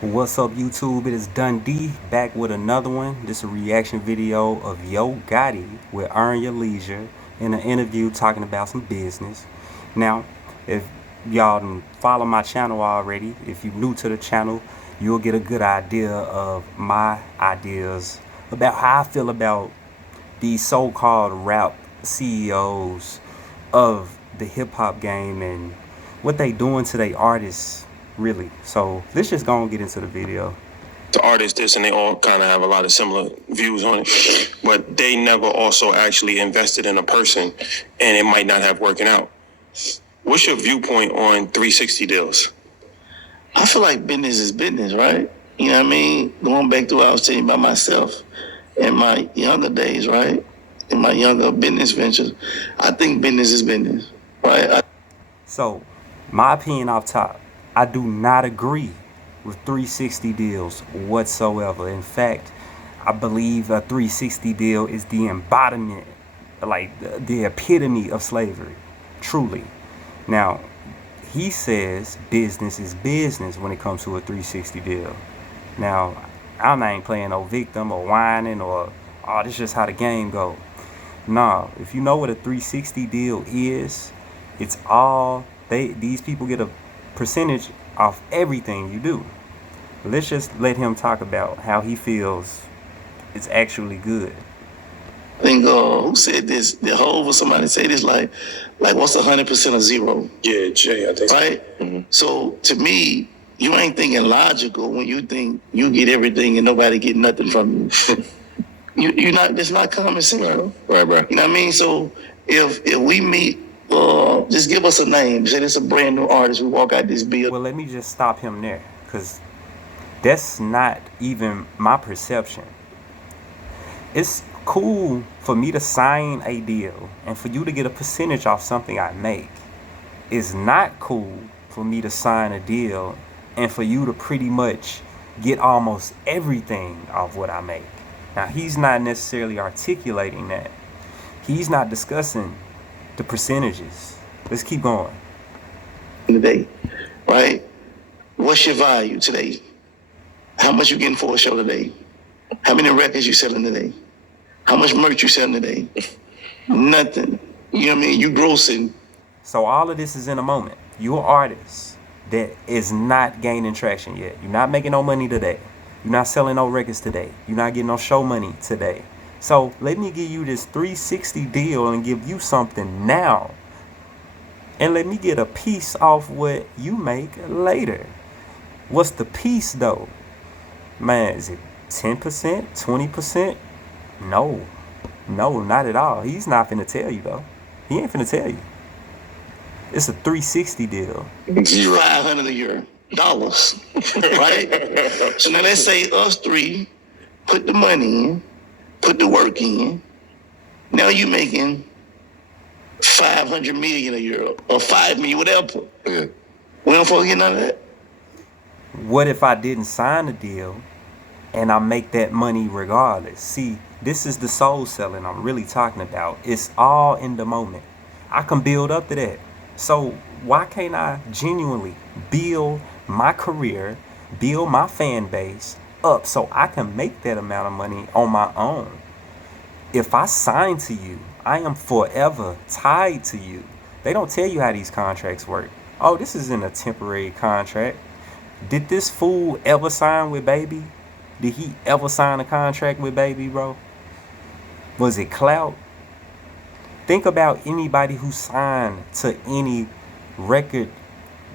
What's up, YouTube? It is Dundee back with another one. This is a reaction video of Yo Gotti with Earn Your Leisure in an interview talking about some business. Now, if y'all done follow my channel already, if you're new to the channel, you'll get a good idea of my ideas about how I feel about these so-called rap CEOs of the hip-hop game and what they doing to their artists, really. So let's just go and get into the video. The artists this and they all kind of have a lot of similar views on it, but they never also actually invested in a person, and it might not have working out. What's your viewpoint on 360 deals? I feel like business is business, right? You know what I mean? Going back to what I was telling you about myself in my younger days, right? In my younger business ventures, I think business is business, right? So, my opinion off top, I do not agree with 360 deals whatsoever. In fact, I believe a 360 deal is the embodiment, like the epitome of slavery, truly. Now, he says business is business when it comes to a 360 deal. Now, I ain't playing no victim or whining or, oh, this is just how the game go. Nah, if you know what a 360 deal is, it's all, these people get a percentage off everything you do. Let's just let him talk about how he feels it's actually good. I think who said this? The whole somebody say this like what's 100% of zero? Yeah, Jay, I think. Right? Mm-hmm. So to me, you ain't thinking logical when you think you get everything and nobody get nothing from you. You're not. That's not common sense, bro. Right, bro. You know what I mean? So if we meet, just give us a name. Say it's a brand new artist. We walk out this building. Well, let me just stop him there, because that's not even my perception. It's cool for me to sign a deal and for you to get a percentage off something I make. It's not cool for me to sign a deal and for you to pretty much get almost everything off what I make. Now, he's not necessarily articulating that. He's not discussing the percentages. Let's keep going. Today, right? What's your value today? How much you getting for a show today? How many records you selling today? How much merch you selling today? Nothing. You know what I mean? You grossing. So all of this is in a moment. You're an artist that is not gaining traction yet. You're not making no money today. You're not selling no records today. You're not getting no show money today. So let me give you this 360 deal and give you something now. And let me get a piece off what you make later. What's the piece though? Man, is it 10%, 20%? No, not at all. He's not finna tell you though. He ain't finna tell you. It's a 360 deal. 500 a year, dollars, right? So now let's say us three put the money in, put the work in. Now you making 500 million a year or 5 million, whatever. Yeah. We don't forget none of that. What if I didn't sign the deal and I make that money regardless? See, this is the soul selling I'm really talking about. It's all in the moment. I can build up to that. So why can't I genuinely build my career, build my fan base up so I can make that amount of money on my own? If I sign to you, I am forever tied to you. They don't tell you how these contracts work. Oh, this isn't a temporary contract. Did this fool ever sign with Baby? Did he ever sign a contract with Baby, bro? Was it clout? Think about anybody who signed to any record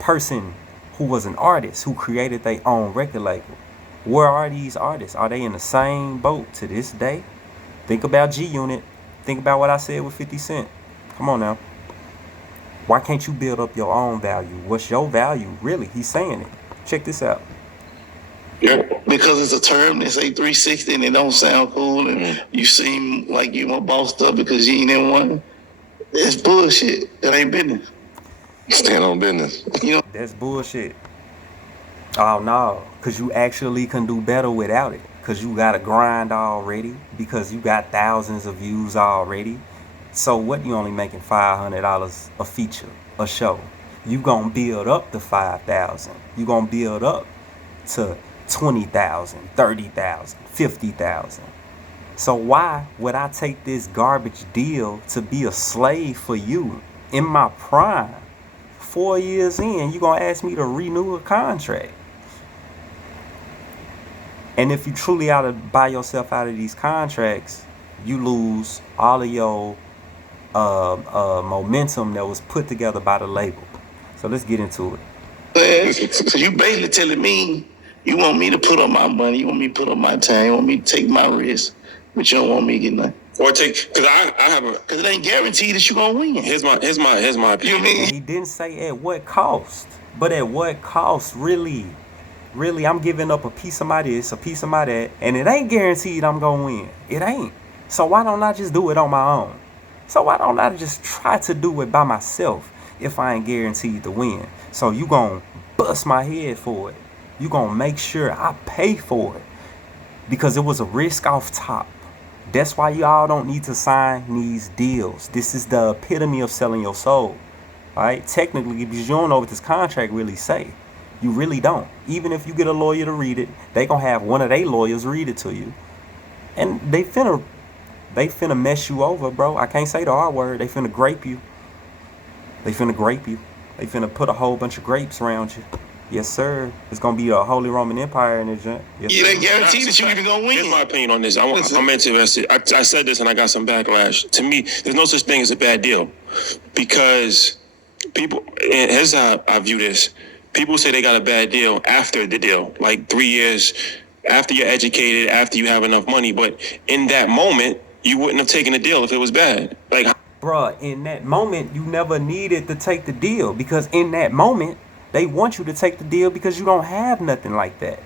person who was an artist, who created their own record label. Where are these artists? Are they in the same boat to this day? Think about G-Unit. Think about what I said with 50 Cent. Come on now. Why can't you build up your own value? What's your value, really? He's saying it. Check this out. Yeah. Because it's a term that say 360 and it don't sound cool and you seem like you more bossed up because you ain't in one. It's bullshit. That ain't business. Stand on business. You know, that's bullshit. Oh no, because you actually can do better without it. Because you got a grind already. Because you got thousands of views already. So what, you only making $500 a feature, a show? You gonna build up to 5,000. You gonna build up to 20,000, 30,000, 50,000. So why would I take this garbage deal to be a slave for you in my prime? 4 years in, you gonna ask me to renew a contract. And if you truly ought to buy yourself out of these contracts, you lose all of your momentum that was put together by the label. So let's get into it. So you basically telling me you want me to put up my money, you want me to put up my time, you want me to take my risk, but you don't want me to get nothing. Or take, because I have a, because it ain't guaranteed that you gonna win. Here's my opinion. You mean? And he didn't say at what cost, but at what cost, really, I'm giving up a piece of my this, a piece of my that, and it ain't guaranteed I'm gonna win. It ain't. So why don't I just do it on my own? So why don't I just try to do it by myself if I ain't guaranteed to win? So you gonna bust my head for it. You gonna make sure I pay for it because it was a risk off top. That's why y'all don't need to sign these deals. This is the epitome of selling your soul. All right? Technically, because you don't know what this contract really say. You really don't. Even if you get a lawyer to read it, they gonna have one of their lawyers read it to you. And they finna mess you over, bro. I can't say the R word. They finna grape you. They finna grape you. They finna put a whole bunch of grapes around you. Yes, sir. It's gonna be a Holy Roman Empire in this joint. Yes, you ain't guaranteed that you even gonna win. Here's my opinion on this. I'm interested. I said this and I got some backlash. To me, there's no such thing as a bad deal, because people. And here's how I view this. People say they got a bad deal after the deal, like 3 years after you're educated, after you have enough money. But in that moment, you wouldn't have taken the deal if it was bad. Like, bruh, in that moment, you never needed to take the deal, because in that moment, they want you to take the deal because you don't have nothing like that.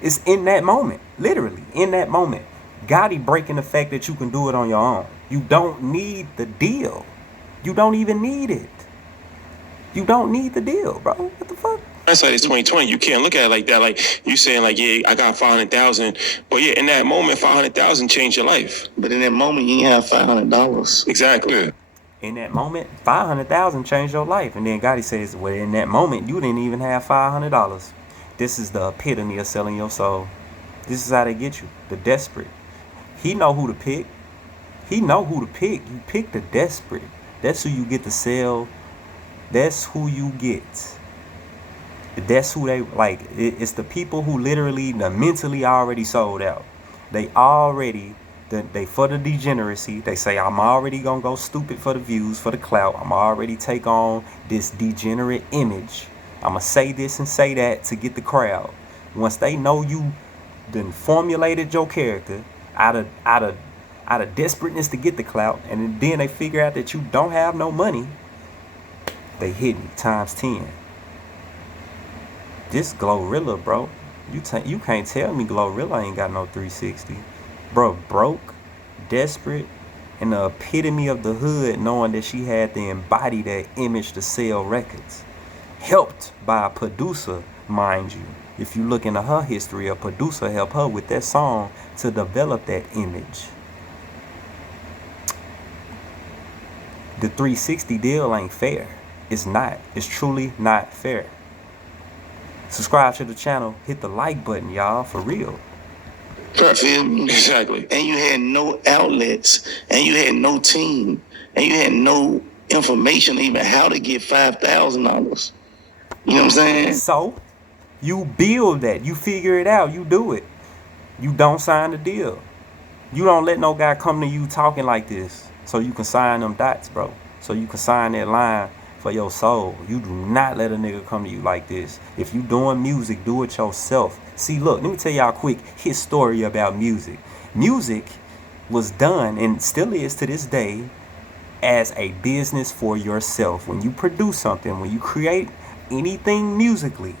It's in that moment, literally, in that moment. Gotti breaking the fact that you can do it on your own. You don't need the deal. You don't even need it. You don't need the deal, bro. What the fuck? Hindsight is 2020. You can't look at it like that. Like you saying, like, yeah, I got 500,000, but yeah, in that moment, 500,000 changed your life. But in that moment, you ain't have $500. Exactly. In that moment, 500,000 changed your life. And then Gotti says, well, in that moment, you didn't even have $500. This is the epitome of selling your soul. This is how they get you. The desperate. He know who to pick. He know who to pick. You pick the desperate. That's who you get to sell. That's who you get. That's who they like. It's the people who literally, the mentally already sold out. They already, they for the degeneracy. They say, I'm already gonna go stupid for the views, for the clout. I'm already take on this degenerate image. I'm gonna say this and say that to get the crowd. Once they know you then formulated your character out of desperateness to get the clout, and then they figure out that you don't have no money, they hit you times 10. This Glorilla, bro, you can't tell me Glorilla ain't got no 360. Bro, broke, desperate, and the epitome of the hood, knowing that she had to embody that image to sell records. Helped by a producer, mind you. If you look into her history, a producer helped her with that song to develop that image. The 360 deal ain't fair. It's not. It's truly not fair. Subscribe to the channel. Hit the like button, y'all. For real. Feel me? Exactly. And you had no outlets, and you had no team, and you had no information even how to get $5,000. You know what I'm saying? So, you build that. You figure it out. You do it. You don't sign the deal. You don't let no guy come to you talking like this so you can sign them dots, bro. So you can sign that line for your soul. You do not let a nigga come to you like this. If you doing music, do it yourself. See, look, let me tell y'all a quick history about music. Music was done, and still is to this day, as a business for yourself. When you produce something, when you create anything musically,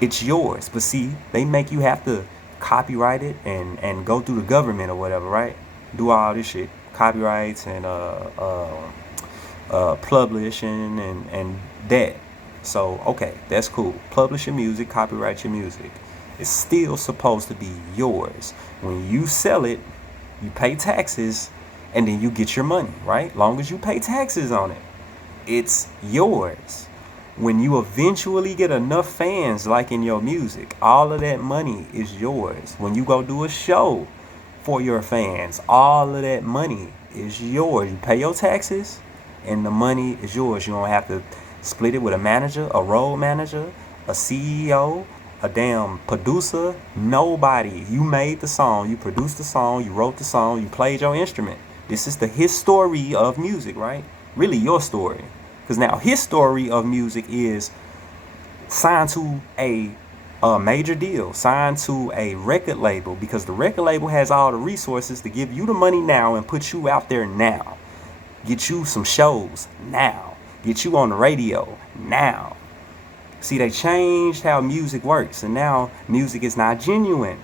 it's yours. But see, they make you have to copyright it and go through the government or whatever, right? Do all this shit, copyrights and publishing and that. So okay, that's cool. Publish your music, copyright your music. It's still supposed to be yours. When you sell it, you pay taxes, and then you get your money, right? Long as you pay taxes on it, it's yours. When you eventually get enough fans liking your music, all of that money is yours. When you go do a show for your fans, all of that money is yours. You pay your taxes and the money is yours. You don't have to split it with a manager, a road manager, a CEO, a damn producer, nobody. You made the song, you produced the song, you wrote the song, you played your instrument. This is the his story of music, right? Really your story. Because now his story of music is signed to a major deal, signed to a record label, because the record label has all the resources to give you the money now and put you out there now. Get you some shows now. Get you on the radio now. See, they changed how music works, and now music is not genuine.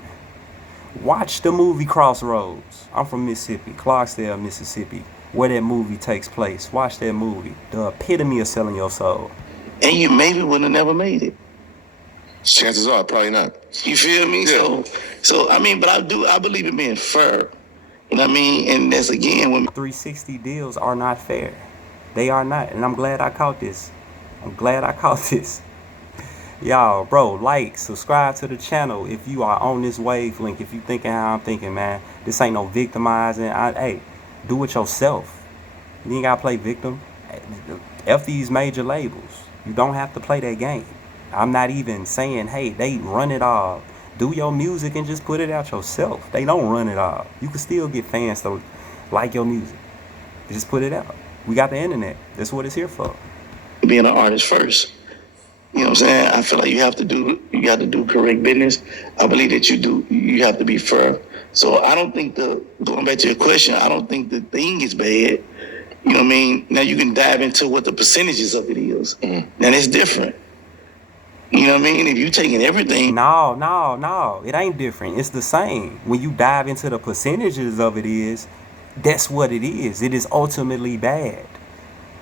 Watch the movie Crossroads. I'm from Mississippi, Clarksdale, Mississippi, where that movie takes place. Watch that movie. The epitome of selling your soul. And you maybe would have never made it. Chances are, probably not. You feel me? Yeah. So I mean, but I believe in being fair. You know what I mean? And that's again when 360 deals are not fair. They are not, and I'm glad I caught this. I'm glad I caught this. Y'all, bro, like, subscribe to the channel if you are on this wavelength. If you thinking how I'm thinking, man, this ain't no victimizing. Hey, do it yourself. You ain't gotta play victim. F these major labels. You don't have to play that game. I'm not even saying, hey, they run it all. Do your music and just put it out yourself. They don't run it all. You can still get fans to like your music. Just put it out. We got the internet. That's what it's here for. being an artist first. You know what I'm saying? I feel like you have to do correct business. I believe that you have to be fair. So I don't think going back to your question, I don't think the thing is bad. You know what I mean? Now you can dive into what the percentages of it is. Mm-hmm. Now it's different. You know what I mean? If you taking everything. No. It ain't different. It's the same. When you dive into the percentages of it that's what it is. It is ultimately bad.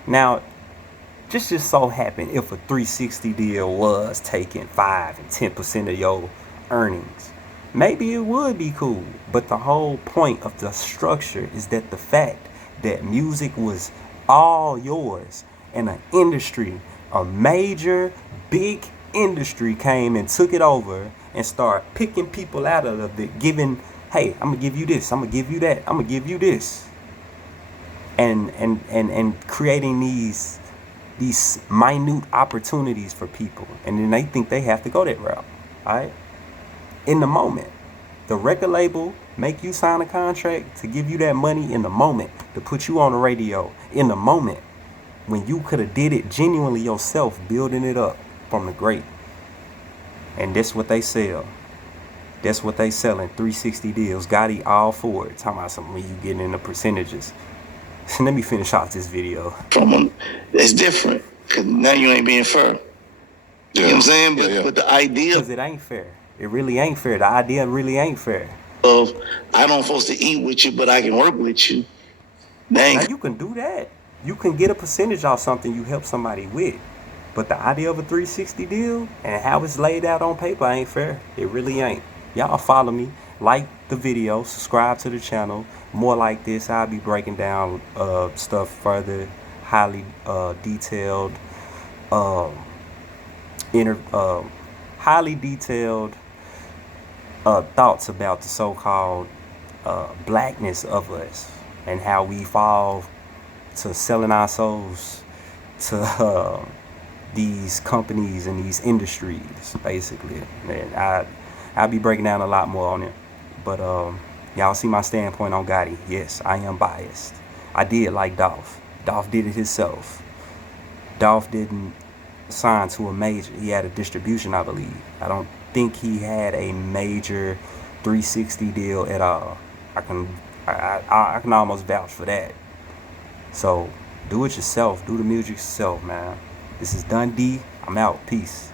Now, just so happen if a 360 deal was taking 5 and 10% of your earnings, maybe it would be cool. But the whole point of the structure is that the fact that music was all yours, and an industry, a major, big industry came and took it over and started picking people out of it, giving, hey, I'm gonna give you this, I'm gonna give you that, I'm gonna give you this, and creating these minute opportunities for people, and then they think they have to go that route. All right, in the moment, the record label make you sign a contract to give you that money in the moment, to put you on the radio in the moment, when you could have did it genuinely yourself, building it up from the great. And that's what they sell. That's what they selling. 360 deals. Gotti all for it. Talking about something when you getting in the percentages. So let me finish off this video. It's different, because now you ain't being fair. Yeah. You know what I'm saying? But the idea, because it ain't fair. It really ain't fair. The idea really ain't fair. Of I don't supposed to eat with you, but I can work with you. Dang. Now you can do that. You can get a percentage off something you help somebody with. But the idea of a 360 deal and how it's laid out on paper ain't fair. It really ain't. Y'all follow me, like the video, subscribe to the channel. More like this, I'll be breaking down stuff further, highly detailed, highly detailed thoughts about the so-called blackness of us and how we fall to selling our souls to these companies and these industries, basically. And I'll be breaking down a lot more on it. But y'all see my standpoint on Gotti. Yes, I am biased. I did like Dolph. Dolph did it himself. Dolph didn't sign to a major. He had a distribution, I believe. I don't think he had a major 360 deal at all. I can almost vouch for that. So do it yourself. Do the music yourself, man. This is DUNDEE. I'm out. Peace.